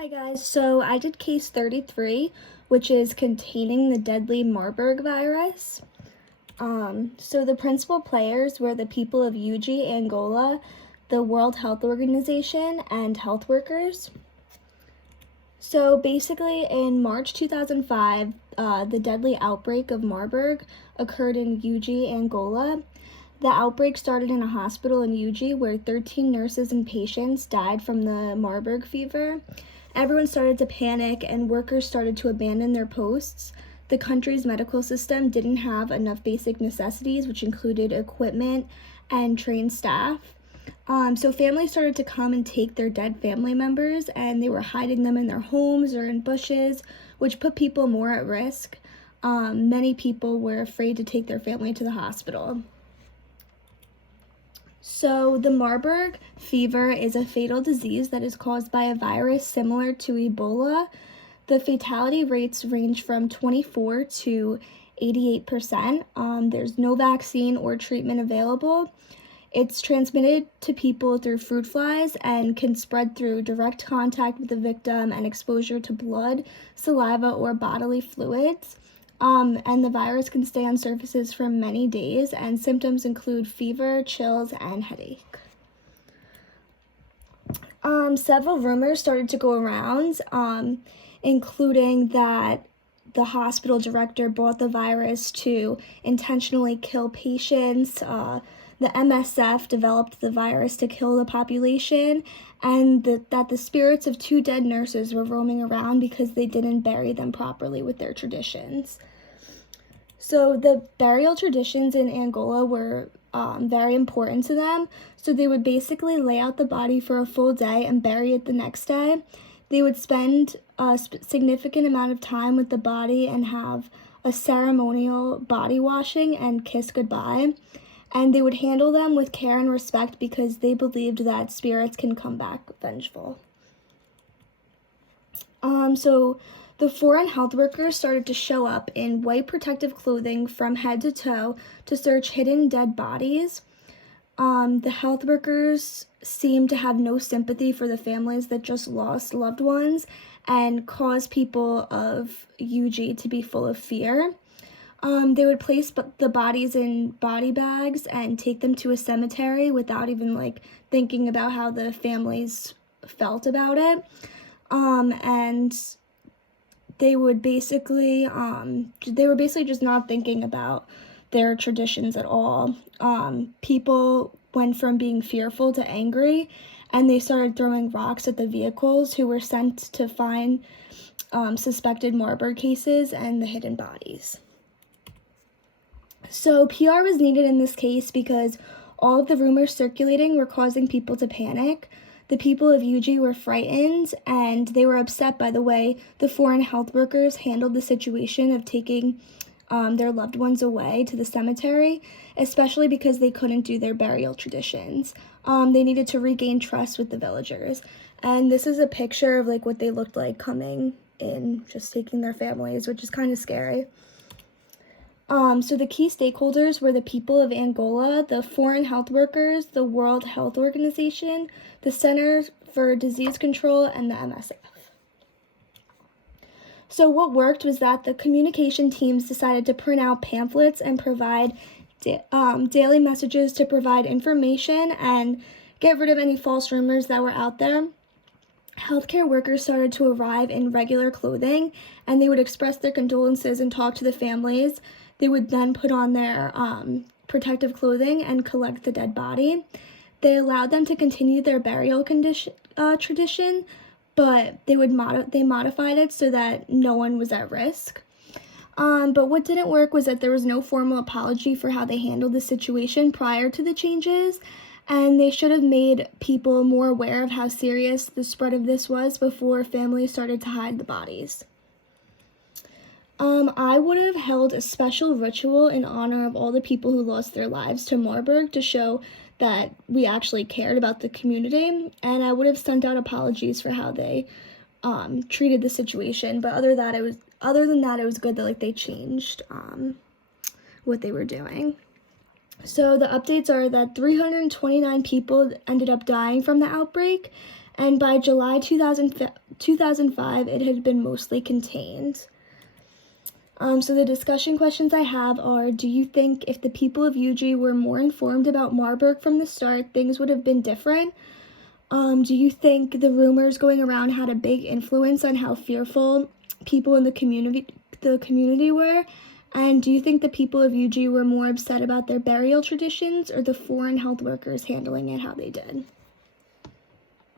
Hi guys, so I did case 33, which is containing the deadly Marburg virus. So the principal players were the people of UG, Angola, the World Health Organization, and health workers. So basically in March 2005, the deadly outbreak of Marburg occurred in UG, Angola. The outbreak started in a hospital in UG where 13 nurses and patients died from the Marburg fever. Everyone started to panic and workers started to abandon their posts. The country's medical system didn't have enough basic necessities, which included equipment and trained staff. So families started to come and take their dead family members, and they were hiding them in their homes or in bushes, which put people more at risk. Many people were afraid to take their family to the hospital. So the Marburg fever is a fatal disease that is caused by a virus similar to Ebola. The fatality rates range from 24 to 88%. There's no vaccine or treatment available. It's transmitted to people through fruit flies and can spread through direct contact with the victim and exposure to blood, saliva, or bodily fluids. And the virus can stay on surfaces for many days, and symptoms include fever, chills, and headache. Several rumors started to go around, including that the hospital director brought the virus to intentionally kill patients. The MSF developed the virus to kill the population, and that the spirits of 2 dead nurses were roaming around because they didn't bury them properly with their traditions. So the burial traditions in Angola were very important to them. So they would basically lay out the body for a full day and bury it the next day. They would spend a significant amount of time with the body and have a ceremonial body washing and kiss goodbye. And they would handle them with care and respect because they believed that spirits can come back vengeful. So the foreign health workers started to show up in white protective clothing from head to toe to search hidden dead bodies. The health workers seemed to have no sympathy for the families that just lost loved ones and caused people of UG to be full of fear. They would place the bodies in body bags and take them to a cemetery without even thinking about how the families felt about it. And they were basically just not thinking about their traditions at all. People went from being fearful to angry, and they started throwing rocks at the vehicles who were sent to find suspected Marburg cases and the hidden bodies. So PR was needed in this case because all of the rumors circulating were causing people to panic. The people of UG were frightened, and they were upset by the way the foreign health workers handled the situation of taking their loved ones away to the cemetery, especially because they couldn't do their burial traditions. They needed to regain trust with the villagers. And this is a picture of what they looked like coming in, just taking their families, which is kind of scary. So the key stakeholders were the people of Angola, the foreign health workers, the World Health Organization, the Center for Disease Control, and the MSF. So what worked was that the communication teams decided to print out pamphlets and provide daily messages to provide information and get rid of any false rumors that were out there. Healthcare workers started to arrive in regular clothing, and they would express their condolences and talk to the families. They would then put on their protective clothing and collect the dead body. They allowed them to continue their burial tradition, but they modified it so that no one was at risk. But what didn't work was that there was no formal apology for how they handled the situation prior to the changes, and they should have made people more aware of how serious the spread of this was before families started to hide the bodies. I would have held a special ritual in honor of all the people who lost their lives to Marburg to show that we actually cared about the community, and I would have sent out apologies for how they treated the situation. But other than that, it was good that they changed what they were doing. So the updates are that 329 people ended up dying from the outbreak, and by July 2005, it had been mostly contained. So the discussion questions I have are, do you think if the people of UG were more informed about Marburg from the start, things would have been different? Do you think the rumors going around had a big influence on how fearful people in the community were? And do you think the people of UG were more upset about their burial traditions or the foreign health workers handling it how they did?